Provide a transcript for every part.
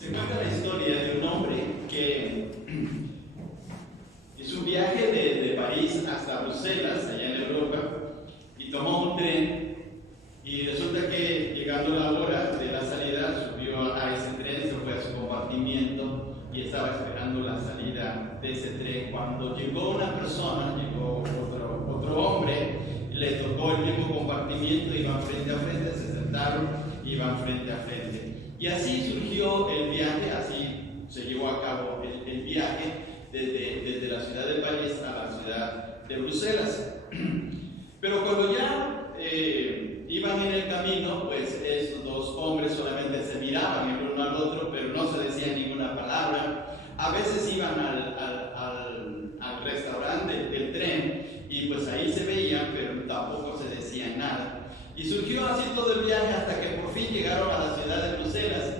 Se cuenta la historia de un hombre que hizo un viaje de París hasta Bruselas, allá en Europa, y tomó un tren. Y resulta que llegando la hora de la salida, subió a ese tren, se fue a su compartimiento y estaba esperando la salida de ese tren. Cuando llegó una persona, llegó otro hombre, le tocó el mismo compartimiento, iban frente a frente, se sentaron, iban frente a frente. Y así surgió el viaje, así se llevó a cabo el viaje desde la ciudad de París a la ciudad de Bruselas. Pero cuando ya iban en el camino, pues estos dos hombres solamente se miraban el uno al otro, pero no se decían ninguna palabra. A veces iban al restaurante del tren y pues ahí se veían, pero tampoco se decían nada. Y surgió así todo el viaje hasta que por fin llegaron a la ciudad de Bruselas.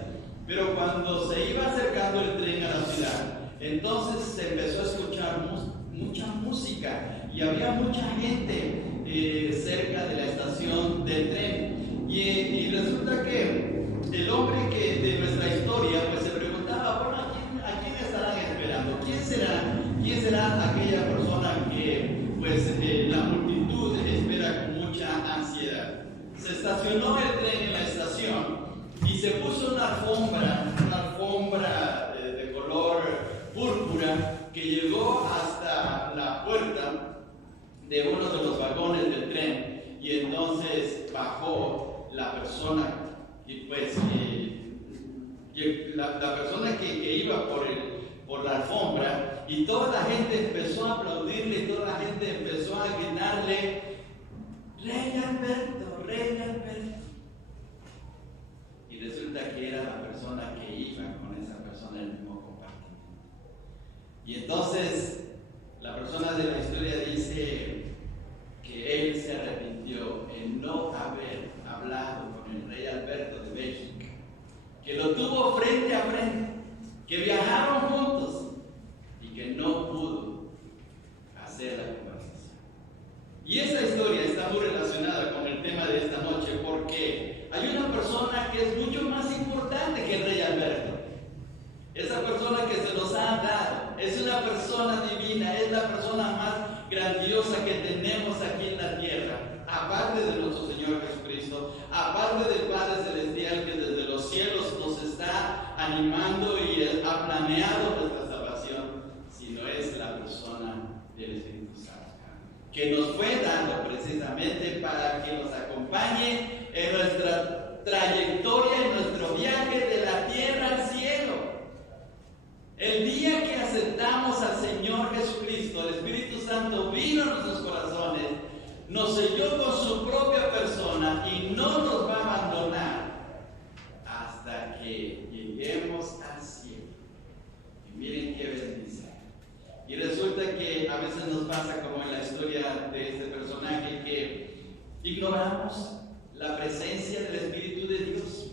Pero cuando se iba acercando el tren a la ciudad, entonces se empezó a escuchar mucha música y había mucha gente cerca de la estación del tren. Y resulta que el hombre de nuestra historia pues se preguntaba, bueno, ¿a quién estarán esperando? ¿Quién será aquella persona que pues la multitud espera con mucha ansiedad? Se estacionó el tren en la estación y se puso una alfombra de color púrpura que llegó hasta la puerta de uno de los vagones del tren, y entonces bajó la persona y pues la persona que iba por la alfombra, y toda la gente empezó a aplaudirle, y toda la gente empezó a gritarle: Rey Alberto, Rey Alberto. Y resulta que era la persona que iba con esa persona en el mismo compartimento. Y entonces la persona de la historia dice que él se arrepintió en no haber hablado con el rey Alberto de Bélgica, que lo tuvo frente a frente, que viajaron juntos y que no pudo hacer la conversación. Y esa historia está muy relacionada con el tema de esta noche, porque hay una persona que es mucho más importante que el rey Alberto. Esa persona que se nos ha dado es una persona divina, es la persona más grandiosa que tenemos aquí en la tierra, aparte de nuestro Señor Jesucristo, aparte del Padre Celestial que desde los cielos nos está animando y ha planeado nuestra salvación, sino es la persona del Espíritu Santo, que nos fue dado precisamente para que nos acompañe en nuestra trayectoria, en nuestro viaje de la tierra al cielo. El día que aceptamos al Señor Jesucristo, el Espíritu Santo vino a nuestros corazones, nos selló con su propia persona y no nos va a abandonar hasta que lleguemos al cielo. Y miren qué bendición. Y resulta que a veces nos pasa como en la historia de este personaje, que ignoramos la presencia del Espíritu de Dios.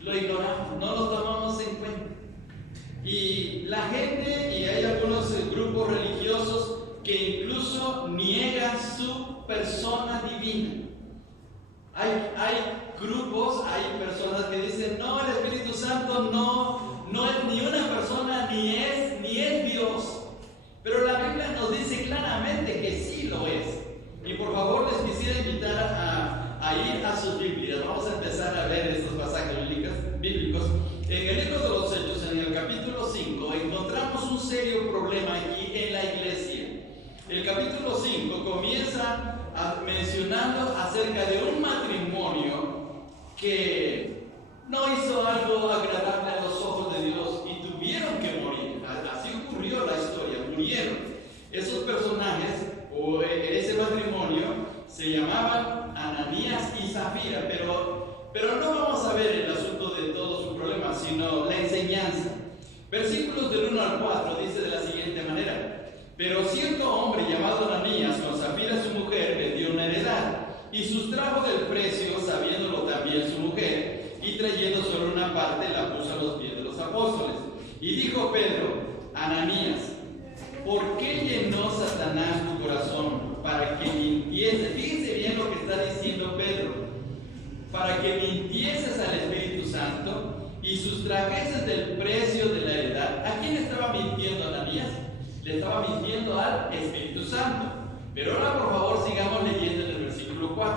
Lo ignoramos, no lo tomamos en cuenta. Y la gente, y hay algunos grupos religiosos que incluso niegan su persona divina. Hay grupos, hay personas que dicen: no, el Espíritu Santo no es ni una persona, ni es Dios. Pero la Biblia nos dice claramente que sí lo es. Y por favor les quisiera invitar a ir a sus Biblias. Vamos a empezar a ver estos pasajes bíblicos. En el libro de los Hechos, en el capítulo 5, encontramos un serio problema aquí en la iglesia. El capítulo 5 comienza mencionando acerca de un matrimonio que no hizo algo agradable a los ojos de Dios y tuvieron que morir. Así ocurrió la historia, murieron. Esos personajes, o ese matrimonio, se llamaban Ananías y Zafira, pero no vamos a ver el asunto de todo su problema, sino la enseñanza. Versículos del 1 al 4 dice de la siguiente manera: pero cierto hombre llamado Ananías, con Zafira su mujer, vendió una heredad y sustrajo del precio, sabiéndolo también su mujer, y trayendo solo una parte la puso a los pies de los apóstoles. Y dijo Pedro: Ananías, ¿por qué llenó Satanás tu corazón para que mintiese? Fíjense bien lo que está diciendo Pedro. Para que mintieses al Espíritu Santo y sustrajeses del precio de la heredad. ¿A quién estaba mintiendo Ananías? Le estaba mintiendo al Espíritu Santo. Pero ahora, por favor, sigamos leyendo en el versículo 4.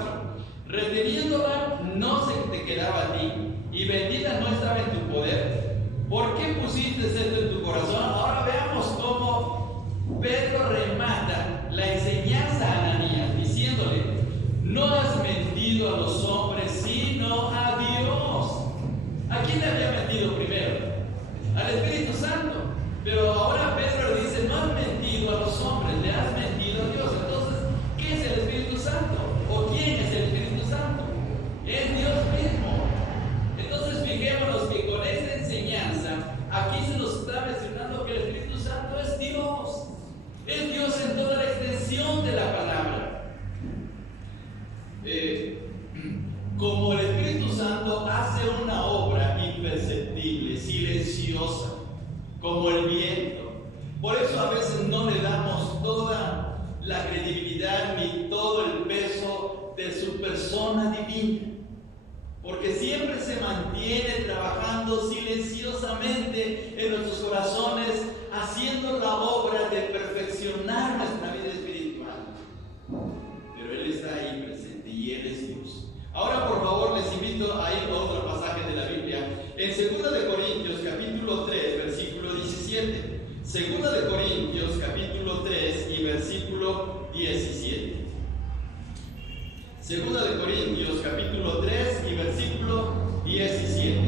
Reteniéndola no se te quedaba a ti, y vendida no estaba en tu poder. ¿Por qué pusiste esto en tu corazón? Ahora veamos cómo Pedro remata la enseñanza a Ananías, diciéndole: no has mentido a los hombres, sino a Dios. ¿A quién le había mentido primero? Al Espíritu Santo. Pero ahora Pedro le dice: no has mentido a los hombres, le has mentido a Dios. Entonces, ¿qué es el Espíritu Santo? ¿O quién es el Espíritu Santo? Es Dios mismo. Entonces, fijémonos que con esta enseñanza, aquí se nos está mencionando que el Espíritu Santo es Dios. Es Dios en toda la extensión de la palabra. Como el Espíritu Santo hace una obra imperceptible, silenciosa, como el viento. Por eso a veces no le damos toda la credibilidad ni todo el peso de su persona divina, porque siempre se mantiene trabajando silenciosamente en nuestros corazones, haciendo la obra de perfeccionar nuestra vida espiritual. Pero Él está ahí presente y Él es Dios. Ahora, por favor, les invito a ir a otro pasaje de la Biblia, en 2 de Corintios, capítulo 3, versículo 17. 2 de Corintios, capítulo 3 y versículo 17. 2 de Corintios, capítulo 3 y versículo 17.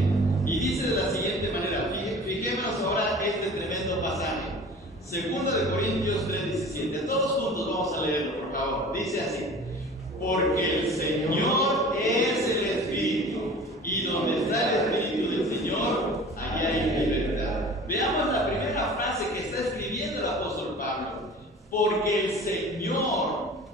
Y dice de la siguiente manera, fijémonos ahora este tremendo pasaje. 2 de Corintios 3, 17. Todos juntos vamos a leerlo, por favor. Dice así: porque el Señor es el Espíritu, y donde está el Espíritu del Señor, allá hay libertad. Veamos la primera frase que está escribiendo el apóstol Pablo. Porque el Señor,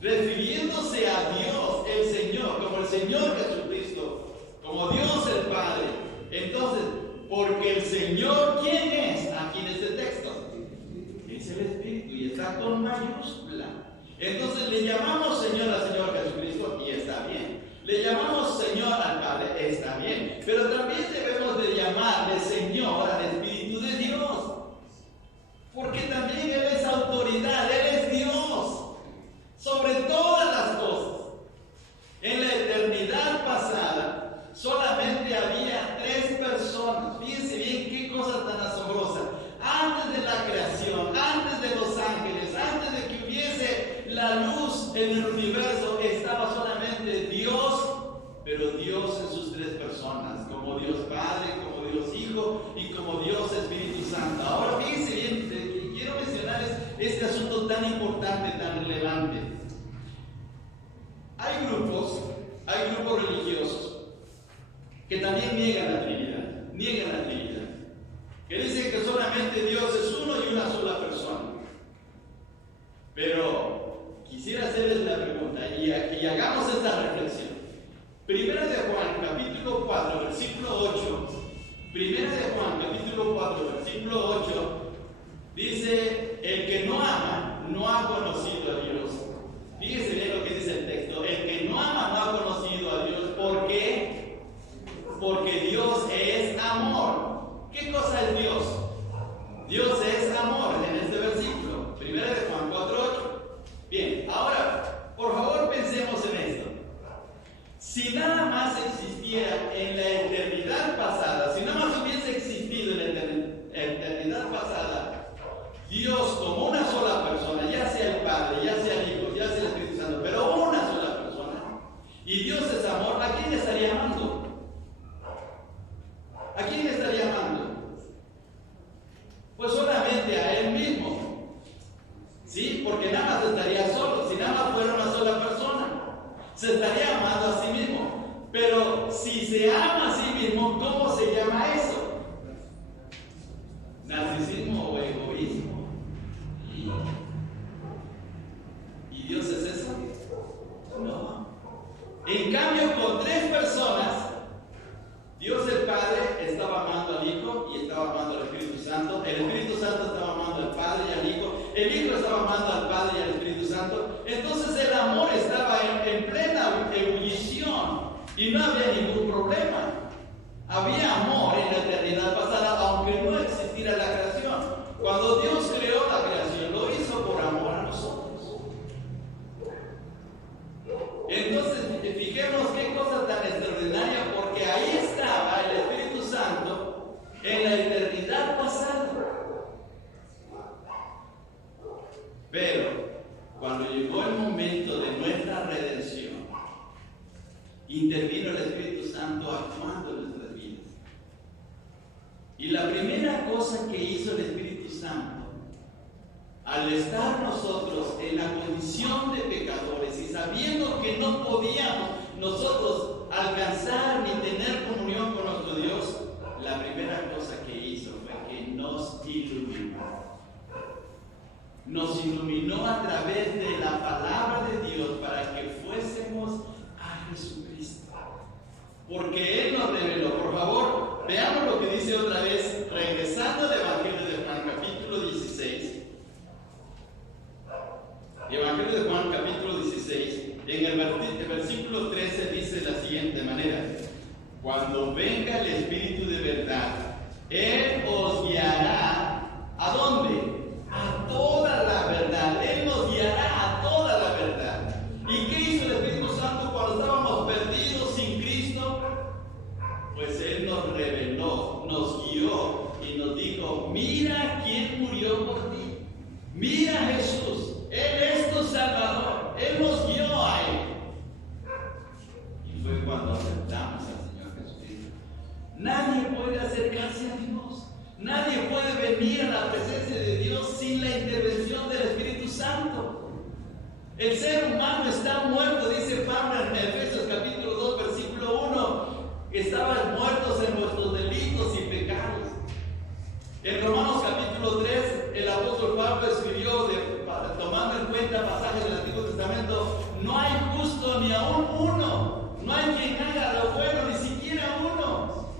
refiriéndose a Dios, el Señor, como el Señor Jesucristo, como Dios el Padre. Entonces, porque el Señor, ¿quién es aquí en este texto? Es el Espíritu y está con mayúscula. Entonces le llamamos Señor al Señor Jesucristo y está bien. Le llamamos Señor al Padre, está bien. Pero también debemos de llamarle Señor al Espíritu de Dios, porque también Él es autoridad, Él es Dios sobre todas las cosas. En la eternidad pasada solamente había 3 personas. Fíjense bien qué cosa tan asombrosa. Antes de la creación, antes de los ángeles, antes de que hubiese la luz en el universo, estaba solamente Dios, pero Dios en sus 3 personas, como Dios Padre, como Dios Hijo y como Dios Espíritu Santo. Ahora fíjense bien, quiero mencionarles este asunto tan importante, tan relevante. Hay grupos religiosos que también niegan la Trinidad, que dicen que solamente Dios es uno y una sola persona. Pero quisiera hacerles la pregunta y hagamos esta reflexión. Primera de Juan, capítulo 4, versículo 8. Primera de Juan, capítulo 4, versículo 8, dice: el que no ama no ha conocido a Dios. Fíjese bien lo que dice el texto: el que no ama no ha conocido a Dios. ¿Por qué? Porque Dios es amor. ¿Qué cosa es Dios? Dios es amor en este versículo. Primera de Juan 4, 8. Bien, ahora, por favor, pensemos en esto. Si nada más existiera en la eternidad pasada, si nada más hubiese existido en la eternidad pasada, Dios como una sola persona, ya sea el Padre, ya sea el Hijo, ya sea el Espíritu Santo, pero una sola persona, y Dios es amor, ¿a quién le estaría amando? ¿A quién le estaría amando? Pues solamente a Él mismo. ¿Sí? Porque nada más estaría solo. Si nada más fuera una sola persona, se estaría amando a sí mismo. Pero si se ama a sí mismo, ¿cómo se llama eso? ¿Narcisismo o egoísmo? ¿Y Dios es eso? No. En cambio, con 3 personas, Dios el Padre estaba amando al Hijo y estaba amando al Espíritu Santo. El Espíritu Santo estaba amando al Padre y al Hijo. El Hijo estaba amando al Padre y al Espíritu Santo. Entonces el amor estaba en plena ebullición y no había ningún problema. Había Y la primera cosa que hizo el Espíritu Santo, al estar nosotros en la condición de pecadores y sabiendo que no podíamos nosotros alcanzar ni tener comunión con nuestro Dios, la primera cosa que hizo fue que nos iluminó. Nos iluminó a través de la palabra de Dios para que fuésemos a Jesucristo. Porque Él nos reveló. Por favor, veamos lo que dice otra vez, regresando al Evangelio de Juan, capítulo 16. Evangelio de Juan, capítulo 16, en el versículo 13 dice de la siguiente manera: cuando venga el Espíritu de verdad, Él os guiará. ¿A dónde? A toda la verdad. Él nos guiará a toda la verdad. ¿Y qué hizo el Espíritu Santo cuando estábamos perdidos sin Cristo? Pues Él nos reveló, nos guió y nos dijo: mira quién murió por ti. Mira a Jesús. Él es tu Salvador. Él nos guió a Él. Y fue cuando aceptamos al Señor Jesucristo. Nadie puede acercarse a Dios. Nadie puede venir a la presencia de Dios sin la intervención del Espíritu Santo. El ser humano está muerto, dice Pablo en Efesios capítulo 2, versículo 1. Estaban muertos en vuestros delitos y pecados. En Romanos capítulo 3, el apóstol Pablo escribió, tomando en cuenta pasajes del Antiguo Testamento: no hay justo ni aún uno, no hay quien haga lo bueno, ni siquiera uno.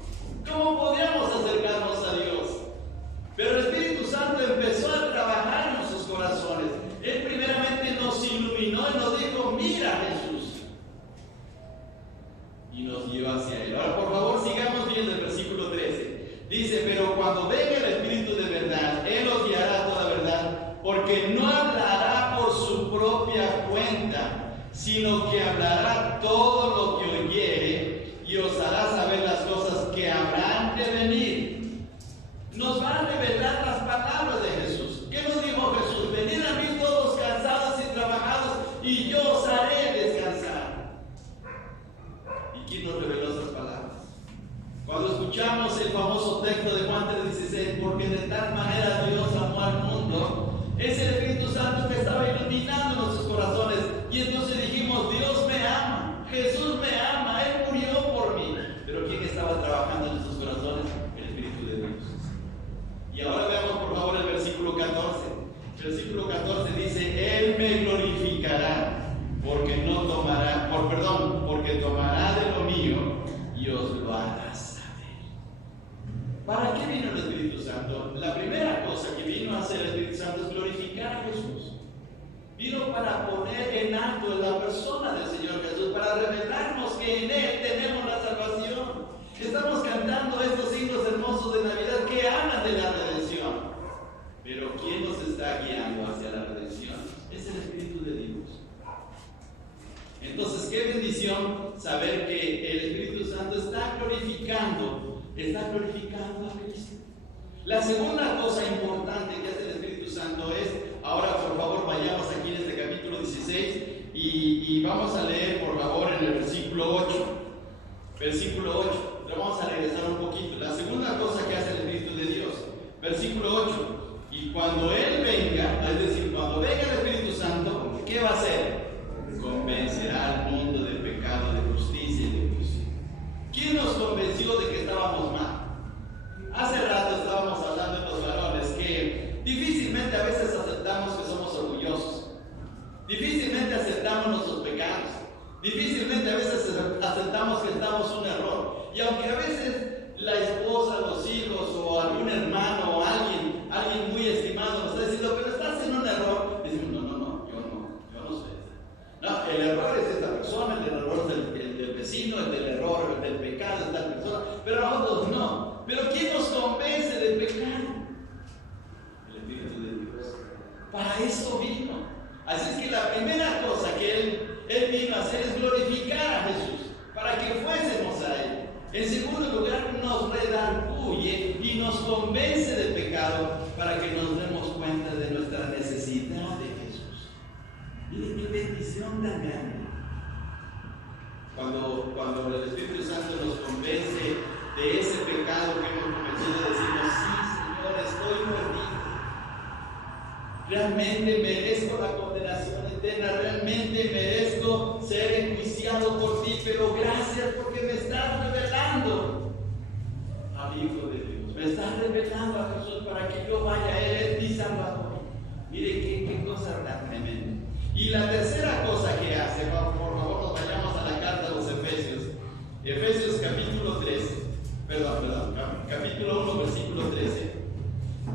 ¿Cómo podríamos acercarnos a Dios? Pero el Espíritu Santo empezó a trabajar en nuestros corazones. Él primeramente nos iluminó y nos dijo: mira a Jesús. Y nos guió hacia Él. Ahora, por favor, sigamos viendo el versículo 13. Dice: pero cuando venga el Espíritu de verdad, Él os guiará a toda verdad, porque no hablará por su propia cuenta, sino que hablará todo lo que oyere y os hará saber las cosas que habrán de venir. Nos va a revelar las palabras de Jesús. ¿Qué nos dijo Jesús? Venid a mí todos cansados y trabajados, y yo os haré descansar. ¿Y quién nos reveló esas palabras? Cuando escuchamos el famoso texto de Juan 3:16, porque de tal manera Dios amó al mundo, es el Espíritu Santo que estaba iluminando nuestros corazones. Y entonces dijimos: Dios me ama, Jesús me ama, Él murió por mí. Pero ¿quién estaba trabajando en nuestros corazones? El Espíritu de Dios. Y ahora veamos por favor el versículo 14. El versículo 14 dice: Él me glorificará, porque tomará de lo mío y os lo hará saber. ¿Para qué vino el Espíritu Santo? La primera cosa que vino a hacer el Espíritu Santo es glorificar a Jesús. Vino para poner en alto la persona del Señor Jesús, para revelarnos que en Él tenemos la salvación. Estamos cantando estos himnos hermosos de Navidad que hablan de la redención. Pero ¿quién nos está guiando hacia la redención? Es el Espíritu de Dios. Entonces, qué bendición saber que el Espíritu Santo está glorificando a Cristo. La segunda cosa importante que hace el Espíritu Santo es, ahora por favor vayamos aquí en este capítulo 16 y vamos a leer por favor en el versículo 8. Versículo 8. Vamos a regresar un poquito. La segunda cosa que hace el Espíritu de Dios, versículo 8: y cuando Él venga, es decir, cuando venga el Espíritu Santo, ¿qué va a hacer? Convencerá al mundo del pecado, de justicia y de juicio. ¿Quién nos convenció de que estábamos mal? Hace rato estábamos hablando de los varones que difícilmente a veces aceptamos que somos orgullosos, difícilmente aceptamos nuestros pecados, difícilmente a veces aceptamos que estamos un error. Y aunque a veces la esposa, los hijos o algún hermano o alguien muy estimado nos está diciendo: pero estás en un error, decimos: no, yo no soy ese. No, el error es esta persona, el error es el del vecino, el del error, el del pecado es tal persona, pero nosotros no. Pero ¿quién nos convence del pecado? El Espíritu de Dios. Para eso vino. Así es que la primera cosa que Él vino a hacer es glorificar a Jesús, para que fuésemos a Él. En segundo lugar, nos redarguye y nos convence del pecado, para que nos demos cuenta de nuestra necesidad de Jesús. Miren qué bendición tan grande. Cuando el Espíritu Santo nos convence de ese pecado que hemos cometido, decimos: realmente merezco la condenación eterna, realmente merezco ser enjuiciado por ti, pero gracias porque me estás revelando al Hijo de Dios, me estás revelando a Jesús para que yo vaya a Él, es mi Salvador. Mire qué cosa tan tremenda. Y la tercera cosa que hace, por favor nos vayamos a la carta a los Efesios. Efesios capítulo 1, versículo 13.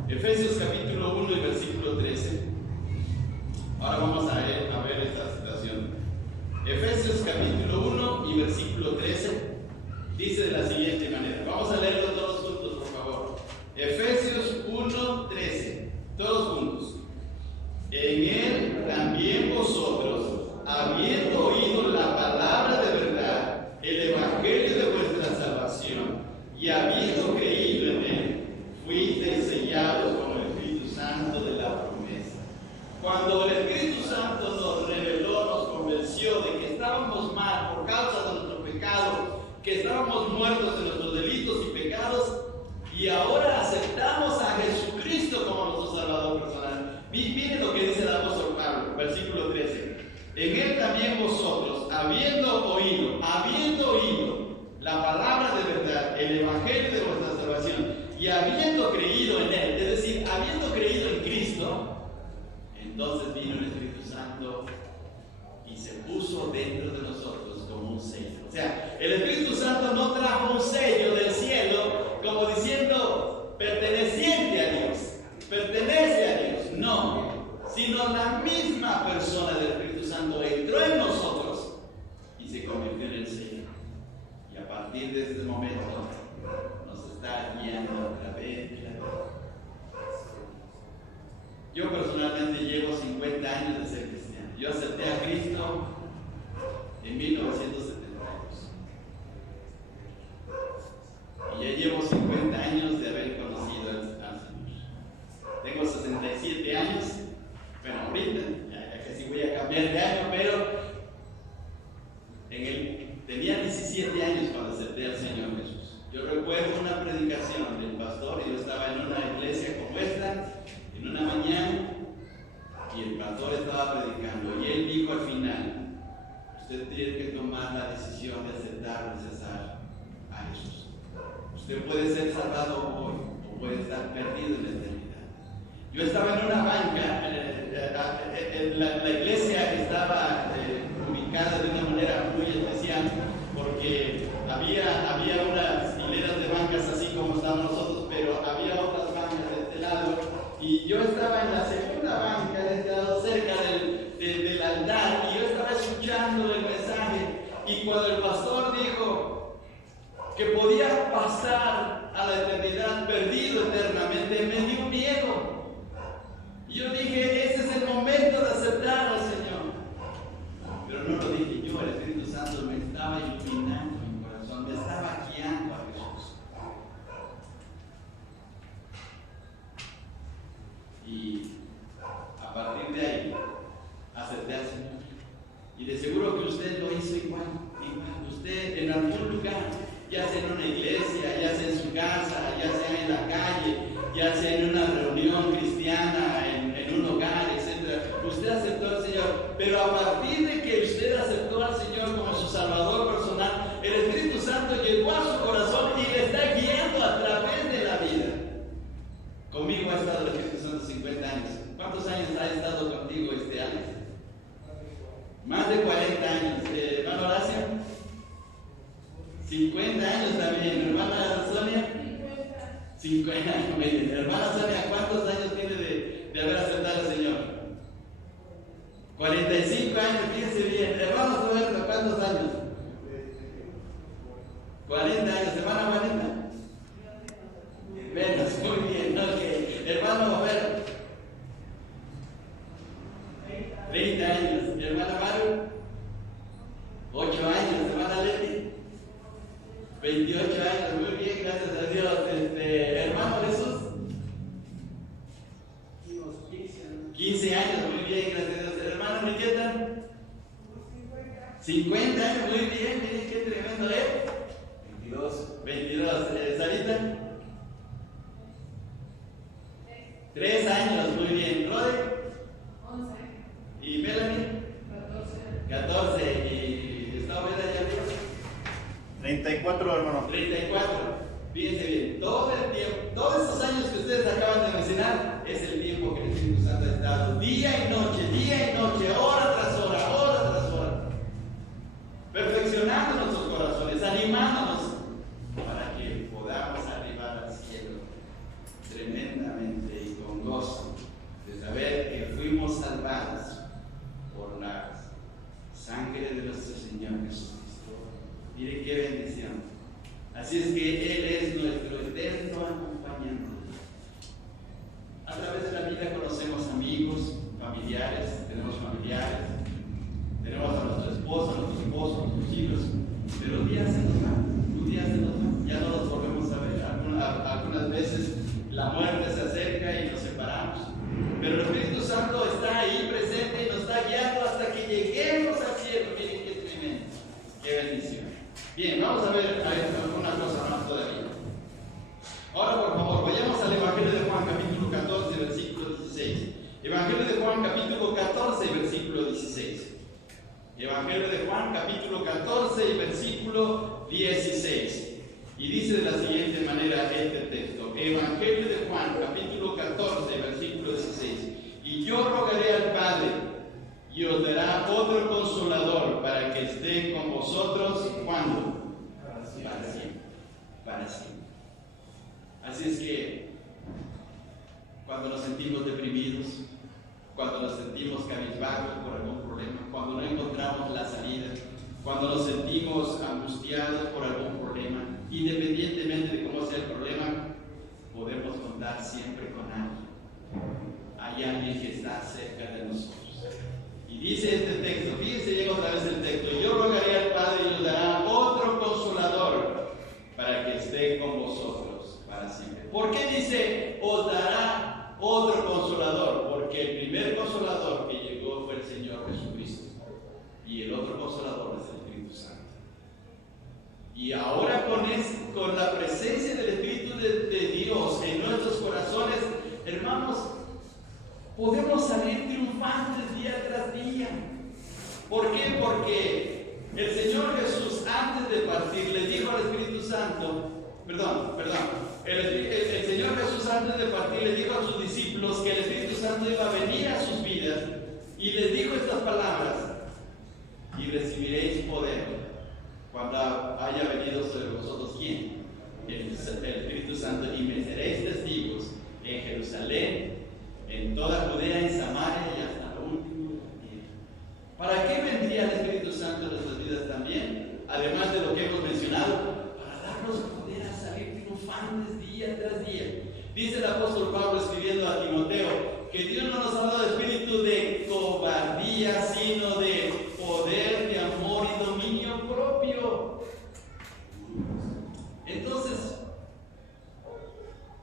Efesios capítulo 1 y versículo 13. Ahora vamos a ver esta situación. Efesios capítulo 1 y versículo 13 dice de la siguiente manera. Vamos a leerlo todos juntos, por favor. Efesios 1, 13. Todos juntos. En Él también vosotros, habiendo oído la palabra de verdad, el evangelio de vuestra salvación, y habiendo creído en Él, fuisteis sellados con el Espíritu Santo de la promesa. Cuando el Espíritu Santo nos reveló, nos convenció de que estábamos mal por causa de nuestro pecado, que estábamos muertos en nuestros delitos y pecados, y ahora aceptamos a Jesucristo como nuestro Salvador personal. Miren lo que dice el apóstol Pablo, versículo 13. En Él también vosotros, habiendo oído la palabra de verdad, el evangelio de vuestra salvación, y habiendo creído en Él, es decir, habiendo creído en Cristo, entonces vino el Espíritu Santo y se puso dentro de nosotros como un sello. O sea, el Espíritu Santo no trajo un sello del cielo como diciendo perteneciente a Dios, pertenece a Dios. No, sino la misma persona del Espíritu Santo entró en nosotros y se convirtió en el sello. Y a partir de este momento nos está guiando a través de la vida. Yo personalmente llevo 50 años de ser cristiano. Yo acepté a Cristo en 1972. Y ya llevo 50 años de haber conocido al Señor. Tengo 67 años. Bueno, ahorita, ya casi voy a cambiar de año, pero tenía 17 años cuando acepté al Señor Jesús. Yo recuerdo una predicación del pastor, y yo estaba en una iglesia como esta, en una mañana, y el pastor estaba predicando, y él dijo al final: usted tiene que tomar la decisión de aceptar o rechazar a Jesús. Usted puede ser salvado hoy, o puede estar perdido en la eternidad. Yo estaba en una banca, la iglesia estaba ubicada de una manera muy especial, porque había unas hileras de bancas así como estamos nosotros, pero había otras bancas de este lado, y yo estaba en la segunda banca de este lado, cerca del altar, y yo estaba escuchando el mensaje, y cuando el pastor dijo que podía pasar a la eternidad perdido eternamente, me dio miedo. Y yo dije, ese es el momento de aceptar al Señor. Pero no lo dije yo, el Espíritu Santo me estaba iluminando mi corazón, me estaba guiando a Jesús. Y a partir de ahí, acepté al Señor. Y de seguro que usted lo hizo igual. Usted en algún lugar, ya sea en una iglesia, ya sea en su casa, ya sea en la calle, ya sea en una reunión cristiana, en un hogar, etc. Usted aceptó al Señor, pero a partir de que usted aceptó al Señor como su Salvador personal, el Espíritu Santo llegó a su corazón y le está guiando a través de la vida. Conmigo ha estado el Espíritu Santo 50 años. ¿Cuántos años ha estado contigo Alex? Más de 40 años. ¿Hermano Horacio? 50 años también. ¿Hermana Sonia? 50 años. Hermana Sonia, ¿cuántos años tiene de haber aceptado al Señor? 45 años, fíjense bien. Hermano Roberto, ¿cuántos años? 40 años. ¿Hermana Juanita? Menos, muy bien, ok. Hermano Roberto, 30 años. Hermana Maru, 8 años. Hermana Leti, 28 años. Muy bien, gracias a Dios. Hermano Jesús, 15 años. Muy bien, gracias a Dios. Hermano Enriqueta, 50 años. Muy bien, miren qué tremendo, 22. Sarita, 3 años. Muy bien. Rode, es el tiempo que el Espíritu Santo ha estado día y noche, hora tras hora, perfeccionando nuestros corazones, animándonos para que podamos arribar al cielo tremendamente y con gozo de saber que fuimos salvados por la sangre de nuestro Señor Jesucristo. Mire qué bendición. Así es que Él es nuestro eterno acompañante. A través de la vida conocemos amigos, familiares, tenemos a nuestro esposo, a nuestros esposos, a nuestros hijos, pero un día se nos va, ya no los volvemos a ver. Algunas veces la muerte se acerca y nos separamos, pero el Espíritu Santo está ahí presente y nos está guiando hasta que lleguemos al cielo. Miren qué tremendo, qué bendición. Bien, vamos a ver alguna cosa más todavía. Ahora, por favor, vayamos al Evangelio de Juan, capítulo 14, versículo 16. Evangelio de Juan, capítulo 14, versículo 16. Evangelio de Juan, capítulo 14 y versículo 16. Y dice de la siguiente manera este texto. Evangelio de Juan, capítulo 14, versículo 16. Y yo rogaré al Padre, y os dará otro consolador para que esté con vosotros. ¿Cuándo? Para siempre. Para siempre. Así es que cuando nos sentimos deprimidos, cuando nos sentimos cabizbajos por algún problema, cuando no encontramos la salida, cuando nos sentimos angustiados por algún problema, independientemente de cómo sea el problema, podemos contar siempre con alguien. Hay alguien que está cerca de nosotros. Y dice este texto, fíjense, llega otra vez el texto: yo rogaré al Padre y os dará otro consolador para que esté con vosotros para siempre. ¿Por qué dice os dará otro consolador? Porque el primer consolador que llegó fue el Señor Jesucristo, y el otro consolador es el Espíritu Santo. Y ahora con la presencia del Espíritu de Dios en nuestros corazones, hermanos, podemos salir triunfantes día tras día. ¿Por qué? Porque el Señor Jesús, antes de partir, le dijo al Espíritu Santo, el Señor Jesús, antes de partir, le dijo a sus discípulos que el Espíritu Santo iba a venir a sus vidas, y les dijo estas palabras: y recibiréis poder cuando haya venido sobre vosotros, ¿quién? El Espíritu Santo, y me seréis testigos en Jerusalén, en toda Judea, en Samaria y hasta lo último de la tierra. ¿Para qué vendría el Espíritu Santo en nuestras vidas también? Además de lo que hemos mencionado, para darnos poder a salir triunfantes día tras día. Dice el apóstol Pablo, escribiendo a Timoteo, que Dios no nos ha dado espíritu de cobardía, sino de poder, de amor y dominio propio. Entonces,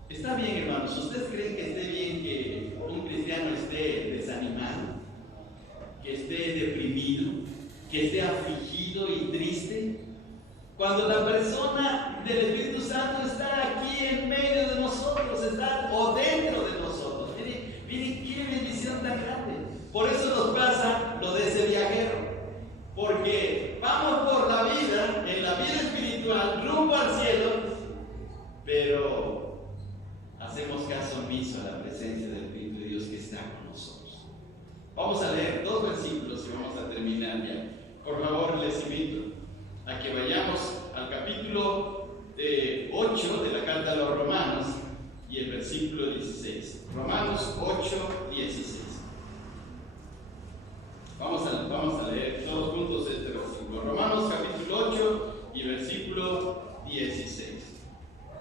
está bien, hermanos. ¿Ustedes creen que esté bien que un cristiano esté desanimado, que esté deprimido, que esté afligido y triste? Cuando la persona del Espíritu Santo está aquí en medio de nosotros, está o dentro de nosotros. Miren qué bendición tan grande. Por eso nos pasa lo de ese viajero, porque vamos por la vida, en la vida espiritual, rumbo al cielo, pero hacemos caso omiso a la presencia del Espíritu de Dios que está con nosotros. Vamos a leer 2 versículos y vamos a terminar ya. Por favor, les invito a que vayamos al capítulo 8 de la carta a los Romanos y el versículo 16. Romanos 8, 16. Vamos a leer todos juntos este versículo. Romanos capítulo 8 y versículo 16.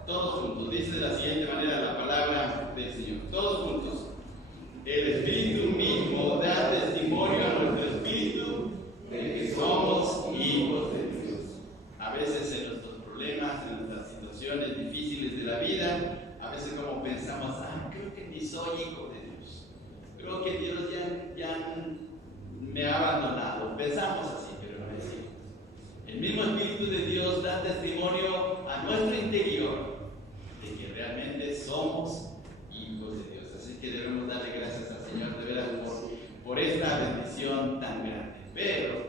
Todos juntos. Dice de la siguiente manera la palabra del Señor. Todos juntos. El Espíritu mismo da testimonio a nuestro espíritu de que somos hijos de Dios. A veces en nuestros problemas, en nuestras situaciones difíciles de la vida, a veces como pensamos, creo que ni soy hijo de Dios. Creo que Dios ya me ha abandonado. Pensamos así, pero no es así. El mismo Espíritu de Dios da testimonio a nuestro interior de que realmente somos hijos de Dios. Así que debemos darle gracias al Señor de veras por esta bendición tan grande. Pero,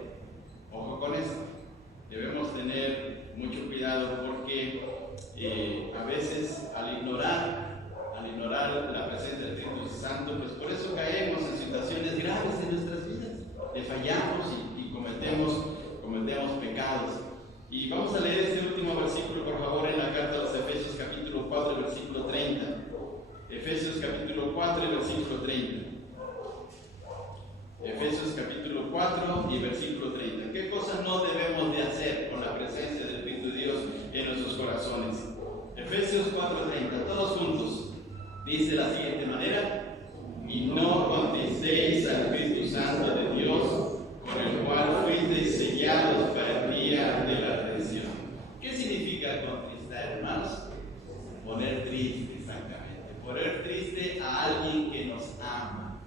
ojo con esto, debemos tener mucho cuidado porque a veces al ignorar la presencia del Espíritu Efesios capítulo 4 y versículo 30. Efesios capítulo 4 y versículo 30. ¿Qué cosas no debemos de hacer con la presencia del Espíritu de Dios en nuestros corazones? Efesios 4:30, todos juntos. Dice de la siguiente manera: y no contristéis al Espíritu Santo de Dios, con el cual fuisteis sellados para el día de la redención. ¿Qué significa contristar, hermanos? Poner triste, exactamente. Poner triste a alguien que nos ama.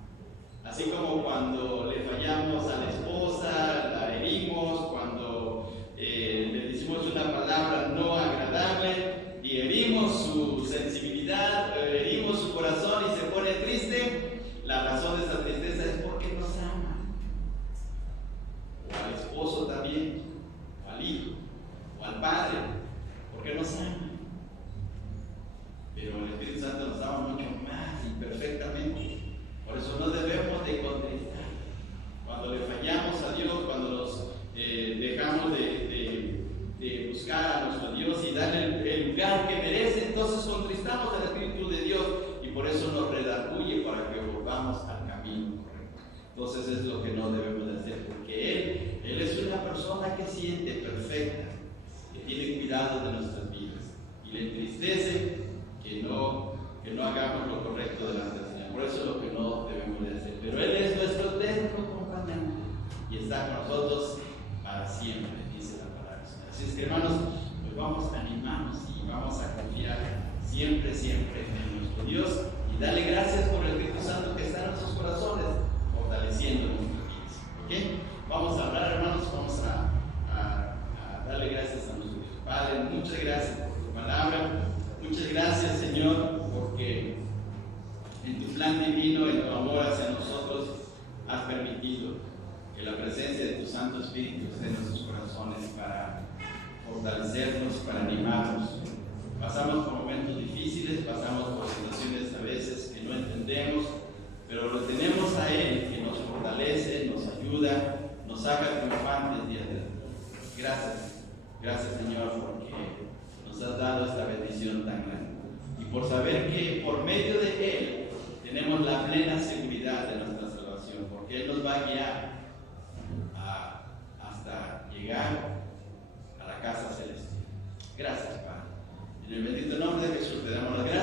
Así como cuando le fallamos a la esposa, la herimos, cuando le decimos una palabra no agradable y herimos su sensibilidad, herimos su corazón y se pone triste, la razón de esa tristeza es porque nos ama. O al esposo también, o al hijo, o al padre, porque nos ama. Pero el Espíritu Santo nos ama mucho más y perfectamente. Por eso no debemos de contristar. Cuando le fallamos a Dios, cuando nos dejamos de buscar a nuestro Dios y darle el lugar que merece, entonces contristamos al Espíritu de Dios y por eso nos redarguye para que volvamos al camino correcto. Entonces es lo que no debemos de hacer, porque Él es una persona que siente perfecta, que tiene cuidado de nuestras vidas y le entristece que no hagamos lo correcto delante del Señor. Por eso es lo que no debemos de hacer. Pero Él es nuestro eterno compañero y está con nosotros para siempre, dice la palabra del Señor. Así es que, hermanos, pues vamos a animarnos y vamos a confiar siempre, siempre en nuestro Dios y darle gracias por el Espíritu Santo que está en nuestros corazones, fortaleciendo nuestras vidas. ¿Ok? Vamos a hablar, hermanos, vamos a darle gracias a nuestro Dios. Padre, muchas gracias por tu palabra. Muchas gracias, Señor, porque en tu plan divino, en tu amor hacia nosotros, has permitido que la presencia de tu Santo Espíritu esté en nuestros corazones para fortalecernos, para animarnos. Pasamos por momentos difíciles, pasamos por situaciones a veces que no entendemos, pero lo tenemos a Él, que nos fortalece, nos ayuda, nos haga triunfantes día a día. Gracias, gracias, Señor, porque nos has dado esta bendición tan grande. Y por saber que por medio de Él tenemos la plena seguridad de nuestra salvación, porque Él nos va a guiar hasta llegar a la casa celestial. Gracias, Padre. En el bendito nombre de Jesús te damos las gracias.